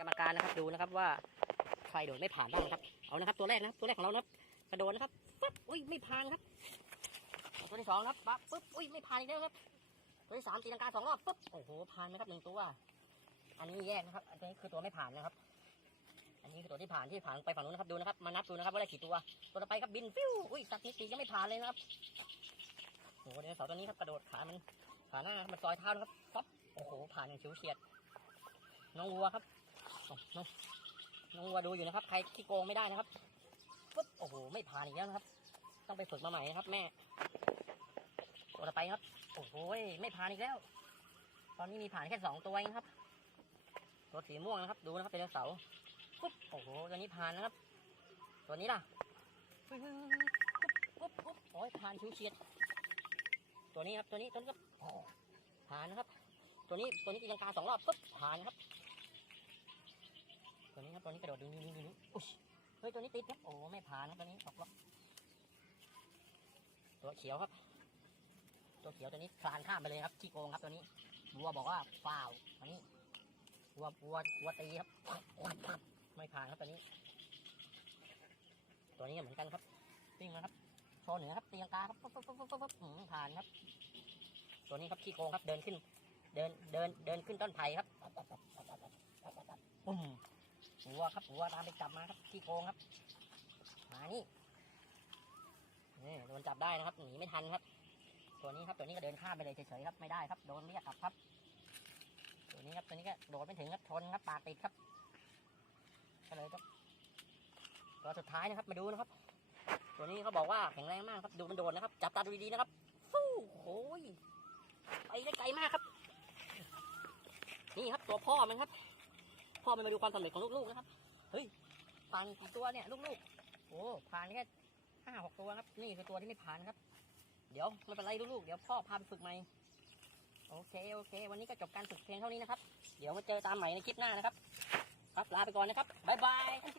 กรรมการนะครับดูนะครับว่าใครโดดไม่ผ่านบ้างนะครับ เอานะครับตัวแรกนะครับตัวแรกของเรานะครับกระโดดนะครับปึ๊บอุ้ยไม่ผ่านครับ ตัวที่สองครับปั๊บปึ๊บอุ้ยไม่ผ่านอีกแล้วครับ ตัวที่สามตีลังกาสองรอบปึ๊บโอ้โหผ่านนะครับหนึ่งตัว อันนี้แยกนะครับ อันนี้คือตัวไม่ผ่านนะครับ อันนี้คือตัวที่ผ่านที่ผ่านไปฝั่งนู้นนะครับดูนะครับมานับดูนะครับว่าได้กี่ตัวตัวต่อไปครับบินฟิวอุ้ยสัตว์นี้ตีก็ไม่ผ่านเลยนะครับโอ้โหไดโนเสาตัวนี้ครับกระโดดขามันขาหน้ามันซอยเท้านะครับปั๊บโอ้โหผ่านอย่างฉิวเฉียดน้องวัวครับ น้องน้องวัวดูอยู่นะครับ ใครขี้โกงไม่ได้นะครับปุ๊บโอ้โหไม่ผ่านอีกแล้วนะครับ ต้องไปฝึกมาใหม่นะครับ แม่ตัวต่อไปครับ โอ้โหไม่ผ่านอีกแล้ว ตอนนี้มีผ่านแค่สองตัวเองครับ ตัวสีม่วงนะครับ ดูนะครับเป็นเสาปุ๊บโอ้โหตัวนี้ผ่านนะครับ ตัวนี้ล่ะปุ๊บปุ๊บปุ๊บโอ้ยผ่านชิวเฉียดตัวนี้ครับตัวนี้ตัวนี้ก็ผ่านนะครับ ตัวนี้ตัวนี้ตีลังกาสองรอบปุ๊บผ่านครับ ตัวนี้ครับตัวนี้กระโดดดูนี่นี่นี่อุ๊ยเฮ้ยตัวนี้ติดครับโอ้ไม่ผ่านตัวนี้ตกรอบตัวเขียวครับ ตัวเขียวตัวนี้คลานข้ามไปเลยครับขี้โกงครับตัวนี้วัวบอกว่าฟาวตัวนี้วัววัววัวตีครับไม่ผ่านครับตัวนี้ ตัวนี้เหมือนกันครับวิ่งมาครับโชว์เหนือครับตีลังกาครับปุ๊บปุ๊บปุ๊บปุ๊บผ่านครับ ตัวนี้ครับขี้โกงครับเดินขึ้น เดินเดินเดินขึ้นต้นไผ่ครับปุ้ม วครับวัวตามไปจับมาครับขี้โกงครับ มานี่นี่โดนจับได้นะครับ หนีไม่ทันครับ ตัวนี้ครับตัวนี้ก็เดินข้ามไปเลยเฉยๆครับไม่ได้ครับ โดนเรียกกลับครับ ตัวนี้ครับตัวนี้ก็โดดไม่ถึงครับชนครับปากติดครับก็เลยต้องตัวสุดท้ายนะครับ มาดูนะครับ ตัวนี้เขาบอกว่าแข็งแรงมากครับ ดูมันโดดนะครับ จับตาดูดีๆนะครับฟู้โอ้ยไปได้ไกลมากครับ นี่ครับตัวพ่อมันครับ พ่อมันมาดูความสำเร็จของลูกๆนะครับ เฮ้ยผ่านกี่ตัวเนี่ยลูกๆ โอ้ผ่านแค่ห้าหกตัวครับ นี่คือตัวที่ไม่ผ่านครับ เดี๋ยวไม่เป็นไรลูกๆ เดี๋ยวพ่อพาไปฝึกใหม่ โอเคโอเค วันนี้ก็จบการฝึกเพียงเท่านี้นะครับ เดี๋ยวมาเจอตามใหม่ในคลิปหน้านะครับ ครับลาไปก่อนนะครับบ๊ายบาย